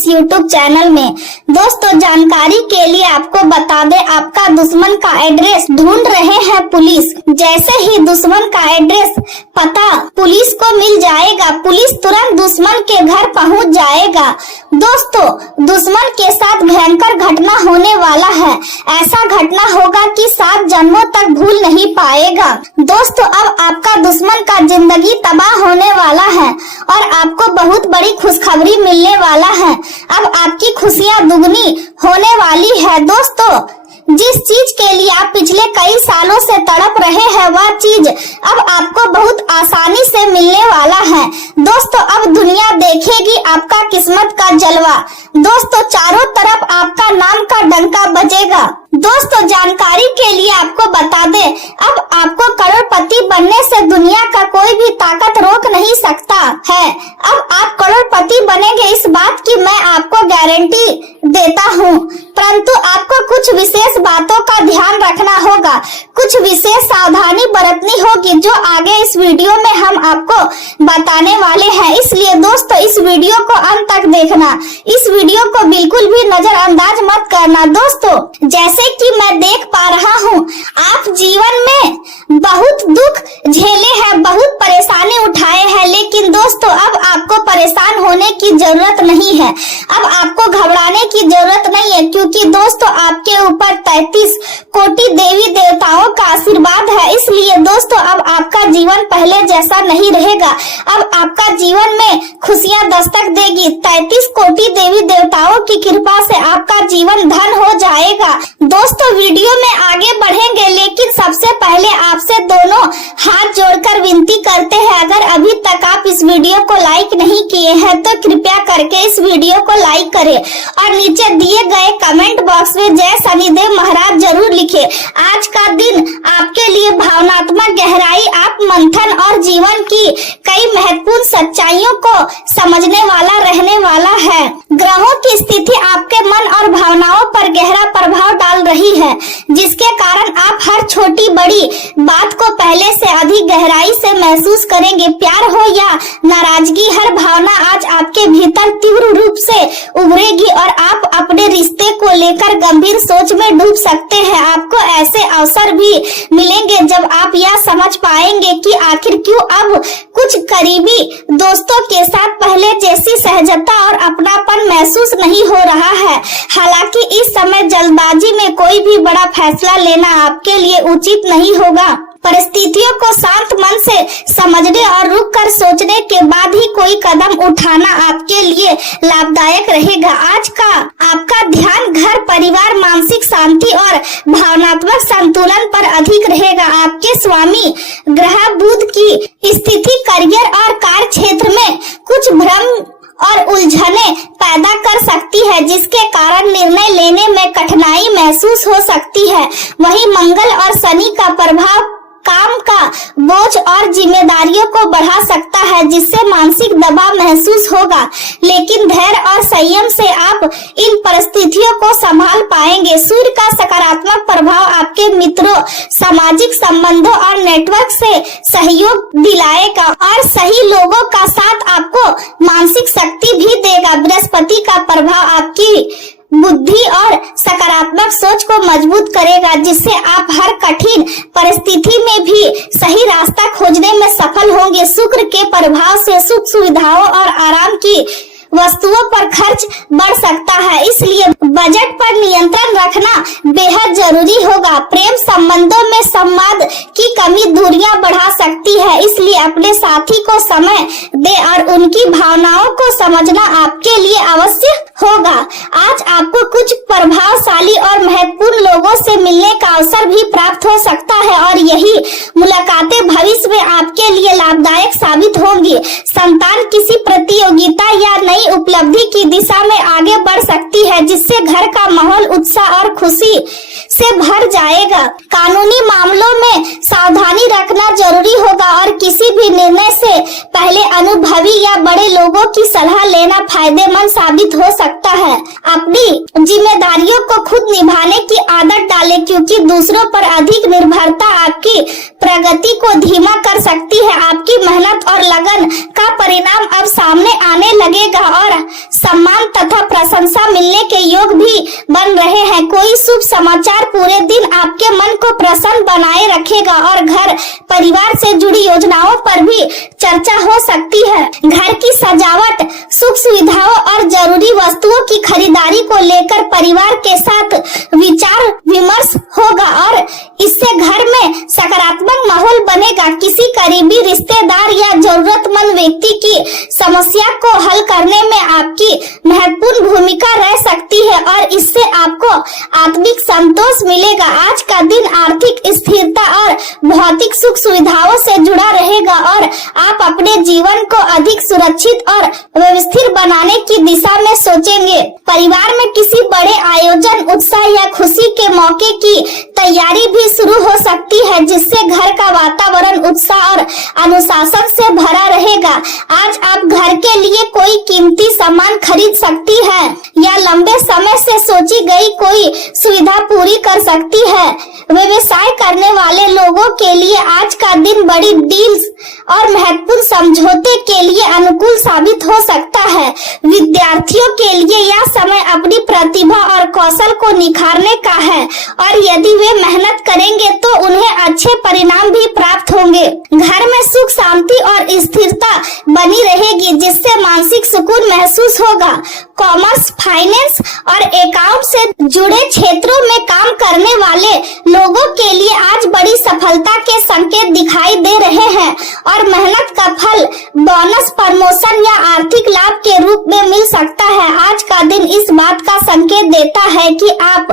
इस YouTube channel में। दोस्तों, जानकारी के लिए आपको बता दें, आपका दुश्मन का एड्रेस ढूंढ रहे हैं पुलिस। जैसे ही दुश्मन का एड्रेस पता पुलिस को मिल जाएगा, पुलिस तुरंत दुश्मन के घर पहुंच जाएगा। दोस्तों, दुश्मन के साथ भयंकर घटना होने वाला है। ऐसा घटना होगा कि 7 जन्मों तक भूल नहीं पाएगा। दोस्तों, अब आपका दुश्मन का जिंदगी तबाह होने वाला है और आपको बहुत बड़ी खुशखबरी मिलने वाला है। अब आपकी खुशियां दुगनी होने वाली है। दोस्तों, जिस चीज के लिए आप पिछले कई सालों से तड़प रहे हैं, वह चीज अब आपको बहुत आसानी से मिलने वाला है। दोस्तों, अब दुनिया देखेगी आपका किस्मत का जलवा। दोस्तों, चारों तरफ आपका नाम का डंका बजेगा। दोस्तों, जानकारी के लिए आपको बता दें, अब आपको करोड़पति बनने से दुनिया का कोई भी ताकत रोक नहीं सकता है। अब आप करोड़पति बनेंगे, इस बात की मैं आपको गारंटी देता हूँ। परंतु आपको कुछ विशेष बातों का ध्यान रखना होगा, कुछ विशेष सावधानी बरतनी होगी, जो आगे इस वीडियो में हम आपको बताने वाले हैं। इसलिए दोस्तों, इस वीडियो को अंत तक देखना, इस वीडियो को बिल्कुल भी नजरअंदाज मत करना। दोस्तों, जैसे कि मैं देख पा रहा हूँ, आप जीवन में बहुत दुख झेले हैं, बहुत परेशानी उठाए हैं, लेकिन दोस्तों अब आपको परेशान होने की जरूरत नहीं है। अब आपको घबराने की जरूरत नहीं है, क्योंकि दोस्तों आपके ऊपर 33 कोटि देवी देवताओं का आशीर्वाद है। इसलिए दोस्तों, अब आपका जीवन पहले जैसा नहीं रहेगा। अब आपका जीवन में खुशियां दस्तक देगी। 33 कोटि देवी देवताओं की कृपा से आपका जीवन धन हो जाएगा। दोस्तों, वीडियो में आगे बढ़ेंगे, लेकिन सबसे पहले आपसे दोनों हाथ जोड़कर विनती करते हैं, अगर अभी तक आप इस वीडियो को लाइक नहीं किए हैं तो कृपया करके इस वीडियो को लाइक करें और नीचे दिए गए कमेंट बॉक्स में जय शनिदेव महाराज जरूर लिखें। आज का दिन आपके लिए भावनात्मक गहराई, आत्म मंथन और जीवन की कई महत्वपूर्ण सच्चाइयों को समझने वाला रहने वाला है। ग्रहों की स्थिति आपके मन और भावनाओं पर गहरा प्रभाव डाल रही है, जिसके कारण आप हर छोटी बड़ी बात को पहले से अधिक गहराई से महसूस करेंगे। प्यार हो या नाराजगी, हर भावना आज आपके भीतर तीव्र रूप से उभरेगी और आप अपने रिश्ते को लेकर गंभीर सोच में डूब सकते हैं। आपको ऐसे अवसर भी मिलेंगे जब आप यह समझ पाएंगे कि आखिर क्यों अब कुछ करीबी दोस्तों के साथ पहले जैसी सहजता और अपनापन महसूस नहीं हो रहा है। हालांकि इस समय जल्दबाजी में कोई भी बड़ा फैसला लेना आपके लिए उचित नहीं होगा। परिस्थितियों को शांत मन से समझने और रुक कर सोचने के बाद ही कोई कदम उठाना आपके लिए लाभदायक रहेगा। आज का आपका ध्यान घर, परिवार, मानसिक शांति और भावनात्मक संतुलन पर अधिक रहेगा। आपके स्वामी ग्रह बुध की स्थिति करियर और कार्य क्षेत्र में कुछ भ्रम और उलझने पैदा कर सकती है, जिसके कारण निर्णय लेने में कठिनाई महसूस हो सकती है। वहीं मंगल और शनि का प्रभाव काम का बोझ और जिम्मेदारियों को बढ़ा सकता है, जिससे मानसिक दबाव महसूस होगा। लेकिन धैर्य और संयम से आप इन परिस्थितियों को संभाल पाएंगे। सूर्य का सकारात्मक प्रभाव आपके मित्रों, सामाजिक संबंधों और नेटवर्क से सहयोग दिलाएगा और सही लोगों का साथ आपको मानसिक शक्ति भी देगा। बृहस्पति का प्रभाव आपकी बुद्धि और सकारात्मक सोच को मजबूत करेगा, जिससे आप हर कठिन परिस्थिति में भी सही रास्ता खोजने में सफल होंगे। शुक्र के प्रभाव से सुख सुविधाओं और आराम की वस्तुओं पर खर्च बढ़ सकता है, इसलिए बजट पर नियंत्रण रखना बेहद जरूरी होगा। प्रेम संबंधों में संवाद की कमी दूरियां बढ़ा सकती है, इसलिए अपने साथी को समय दे और उनकी भावनाओं को समझना आपके लिए आवश्यक होगा। आज आपको कुछ प्रभावशाली और महत्वपूर्ण लोगों से मिलने का अवसर भी प्राप्त हो सकता है और यही मुलाकातें भविष्य में आपके लिए लाभदायक साबित होंगी। संतान किसी प्रतियोगिता या नई उपलब्धि की दिशा में आगे बढ़ सकती है, जिससे घर का माहौल उत्साह और खुशी से भर जाएगा। कानूनी मामलों में सावधानी रखना जरूरी होगा और किसी भी निर्णय से पहले अनुभवी या बड़े लोगों की सलाह लेना फायदेमंद साबित हो सकता है। अपनी जिम्मेदारियों को खुद निभाने की आदत डालें, क्योंकि दूसरों पर अधिक निर्भरता आपकी प्रगति को धीमा कर सकती है। आपकी मेहनत और लगन का परिणाम अब सामने आने लगेगा और सम्मान तथा प्रशंसा मिलने के योग भी बन रहे हैं। कोई शुभ समाचार पूरे दिन आपके मन को प्रसन्न बनाए रखेगा और घर परिवार से जुड़ी योजनाओं पर भी चर्चा हो सकती है। घर की सजावट, सुख सुविधाओं और जरूरी वस्तुओं की खरीदारी को लेकर परिवार के साथ विचार विमर्श होगा और इससे घर में सकारात्मक माहौल बनेगा। किसी करीबी रिश्तेदार या जरूरतमंद व्यक्ति की समस्या को हल करने में आपकी महत्वपूर्ण भूमिका रह सकती है और इससे आपको आत्मिक संतोष मिलेगा। आज का दिन आर्थिक स्थिरता और भौतिक सुख सुविधाओं से जुड़ा रहेगा और आप अपने जीवन को अधिक सुरक्षित और व्यवस्थित बनाने की दिशा में सोचेंगे। परिवार में किसी बड़े आयोजन, उत्साह या खुशी के मौके की तैयारी भी शुरू हो सकती है, जिससे घर का वातावरण उत्साह और अनुशासन से भरा रहेगा। आज आप घर के लिए कोई कीमती सामान खरीद सकती है या लंबे समय से सोची गई कोई सुविधा पूरी कर सकती है। व्यवसाय करने वाले लोगों के लिए आज का दिन बड़ी डील्स और महत्वपूर्ण समझौते के लिए अनुकूल साबित हो सकता है। विद्यार्थियों के लिए यह समय अपनी प्रतिभा और कौशल को निखारने का है और यदि वे मेहनत करेंगे तो उन्हें अच्छे परिणाम भी प्राप्त होंगे। घर में सुख शांति और स्थिरता बनी रहेगी, जिससे मानसिक सुकून महसूस होगा। कॉमर्स, फाइनेंस और अकाउंट से जुड़े क्षेत्रों में काम करने वाले लोगों के लिए आज बड़ी सफलता के संकेत दिखाई दे रहे हैं और मेहनत का फल बोनस, प्रमोशन या आर्थिक लाभ के रूप में मिल सकता है। आज का दिन इस बात का संकेत देता है कि आप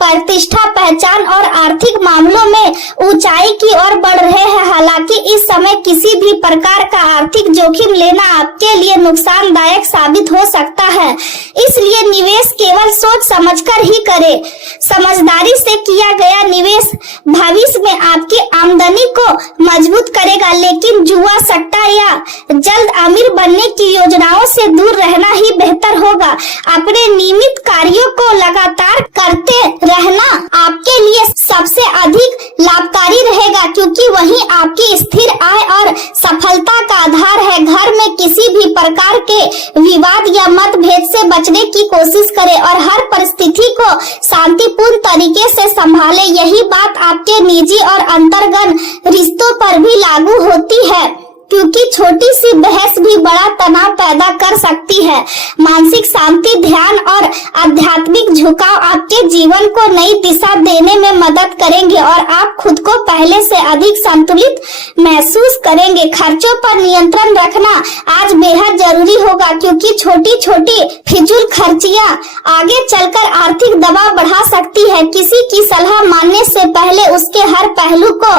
प्रतिष्ठा, पहचान और आर्थिक मामलों में ऊंचाई की ओर बढ़ रहे हैं। हालांकि इस समय किसी भी प्रकार का आर्थिक जोखिम लेना आपके लिए नुकसानदायक साबित हो सकता है, इसलिए निवेश केवल सोच समझकर ही करें। समझदारी से किया गया निवेश भविष्य में आपकी आमदनी को मजबूत करेगा, लेकिन जुआ, सट्टा या जल्द अमीर बनने की योजनाओं से दूर रहना ही बेहतर होगा। अपने नियमित कार्यों को लगातार करते रहना आपके लिए सबसे अधिक लाभकारी रहेगा, क्योंकि वही आपकी स्थिर आय और सफलता का आधार है। घर में किसी भी प्रकार के विवाद या मतभेद से बचने की कोशिश करें और हर परिस्थिति को शांतिपूर्ण तरीके से संभालें। यही बात आपके निजी और अंतरंग रिश्तों पर भी लागू होती है, क्योंकि छोटी सी बहस भी बड़ा तनाव पैदा कर सकती है। मानसिक शांति, ध्यान और आध्यात्मिक झुकाव आपके जीवन को नई दिशा देने में मदद करेंगे और आप खुद को पहले से अधिक संतुलित महसूस करेंगे। खर्चों पर नियंत्रण रखना आज बेहद जरूरी होगा, क्योंकि छोटी छोटी फिजूल खर्चियां आगे चलकर आर्थिक दबाव बढ़ा सकती है। किसी की सलाह मानने से पहले उसके हर पहलू को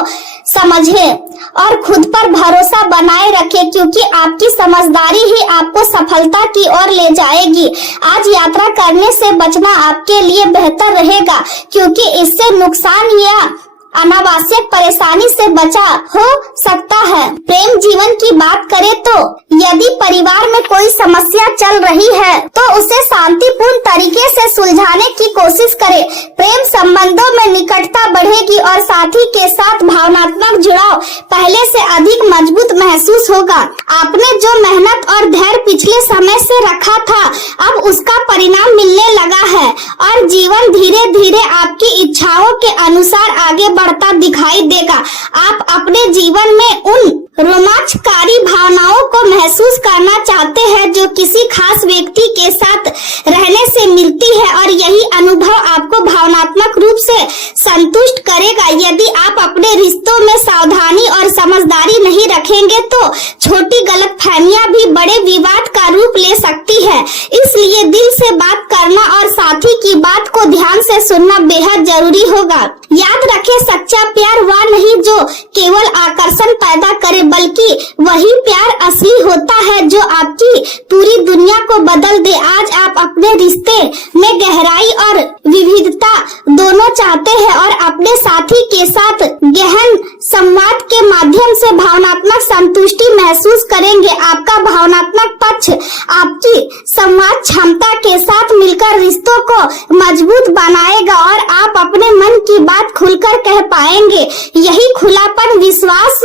समझें और खुद पर भरोसा बनाए रखें, क्योंकि आपकी समझदारी ही आपको सफलता की ओर ले जाएगी। आज यात्रा करने से बचना आपके लिए बेहतर रहेगा, क्योंकि इससे नुकसान या अनावश्यक परेशानी से बचा हो सकता है। प्रेम जीवन की बात करें तो यदि परिवार में कोई समस्या चल रही है तो उसे शांतिपूर्ण तरीके से सुलझाने की कोशिश करें। प्रेम संबंधों में निकटता बढ़ेगी और साथी के साथ भावनात्मक जुड़ाव पहले से अधिक मजबूत महसूस होगा। आपने जो मेहनत और धैर्य पिछले समय से रखा था, अब उसका परिणाम मिलने लगा है और जीवन धीरे धीरे आपकी इच्छाओं के अनुसार आगे बढ़ता दिखाई देगा। आप अपने जीवन में उन रोमांचकारी भावनाओं को महसूस करना चाहते हैं जो किसी खास व्यक्ति के साथ रहने से मिलती है और यही अनुभव आपको भावनात्मक रूप से संतुष्ट करेगा। यदि आप अपने रिश्तों में सावधानी और समझदारी नहीं रखेंगे तो छोटी गलतफहमियां भी बड़े विवाद का रूप ले सकती है। इसलिए दिल से बात करना और साथी की बात को ध्यान से सुनना बेहद जरूरी होगा। याद रखें, सच्चा प्यार वह नहीं जो केवल आकर्षण पैदा करे, बल्कि वही प्यार असली होता है जो आपकी पूरी दुनिया को बदल दे। आज आप अपने रिश्ते में गहराई और विविधता दोनों चाहते हैं और अपने साथी के साथ गहन संवाद के माध्यम से भावनात्मक संतुष्टि महसूस करेंगे। आपका भावनात्मक पक्ष आपकी संवाद क्षमता के साथ मिलकर रिश्तों को मजबूत बनाएगा और आप अपने मन की भी बात खुलकर कह पाएंगे। यही खुलापन विश्वास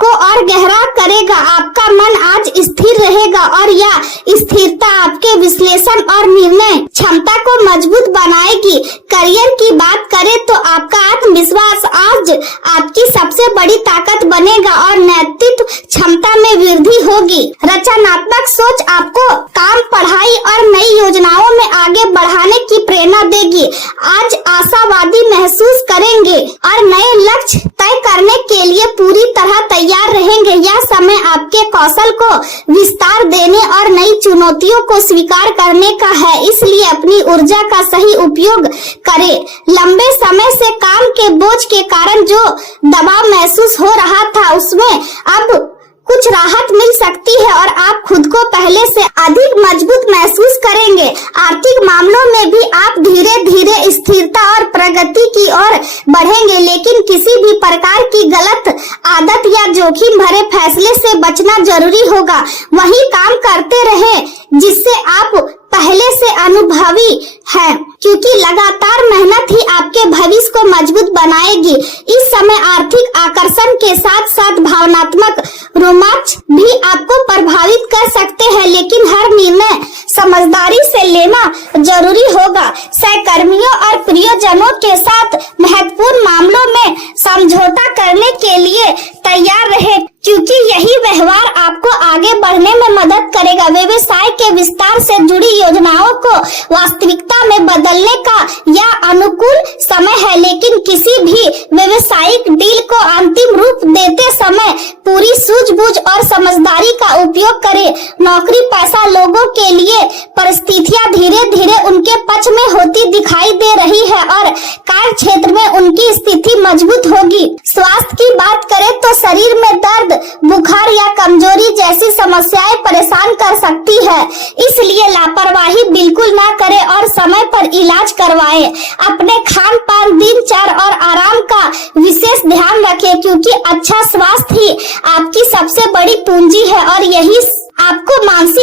को और गहरा करेगा। आपका मन आज स्थिर रहेगा और यह स्थिरता आपके विश्लेषण और निर्णय क्षमता को मजबूत बनाएगी। करियर की बात करें तो आपका आत्मविश्वास आज आपकी सबसे बड़ी ताकत बनेगा और नेतृत्व क्षमता में वृद्धि होगी। रचनात्मक सोच आपको काम, पढ़ाई और नई योजनाओं में आगे बढ़ाने की प्रेरणा देगी। आज आशावादी महसूस करेंगे और नए लक्ष्य तय करने के लिए पूरी तरह तैयार रहेंगे। यह समय आपके कौशल को विस्तार देने और नई चुनौतियों को स्वीकार करने का है, इसलिए अपनी ऊर्जा का सही उपयोग करें। लंबे समय से काम के बोझ के कारण जो दबाव महसूस हो रहा था उसमें अब कुछ राहत मिल सकती है और आप खुद को पहले से अधिक मजबूत महसूस करेंगे। आर्थिक मामलों में भी आप धीरे धीरे स्थिरता और प्रगति की ओर बढ़ेंगे, लेकिन किसी भी प्रकार की गलत आदत या जोखिम भरे फैसले से बचना जरूरी होगा। वही काम करते रहे जिससे आप पहले से अनुभवी हैं, क्योंकि लगातार मेहनत ही आपके भविष्य को मजबूत बनाएगी। इस समय आर्थिक आकर्षण के साथ साथ भावनात्मक रोमांच भी आपको प्रभावित कर सकते हैं, लेकिन हर निर्णय समझदारी से लेना जरूरी होगा। सहकर्मियों और प्रियजनों के साथ महत्वपूर्ण मामलों में समझौता करने के लिए तैयार रहे, क्योंकि यही व्यवहार आपको आगे बढ़ने में मदद करेगा। व्यवसाय के विस्तार से जुड़ी योजनाओं को वास्तविकता में बदलने का यह अनुकूल समय है, लेकिन किसी भी व्यवसायिक डील को अंतिम रूप देते समय पूरी सूझबूझ और समझदारी का उपयोग करें। नौकरी पेशा लोगों के लिए परिस्थितियां धीरे धीरे उनके पक्ष में होती दिखाई दे रही है और कार्य क्षेत्र में उनकी स्थिति मजबूत होगी। स्वास्थ्य की बात करें तो शरीर में दर्द, बुखार या कमजोरी जैसी समस्याएं परेशान कर सकती है, इसलिए लापरवाही बिल्कुल ना करें और समय पर इलाज करवाएं। अपने खान पान, दिनचर्या और आराम का विशेष ध्यान रखें, क्योंकि अच्छा स्वास्थ्य ही आपकी सबसे बड़ी पूंजी है और यही आपको मानसिक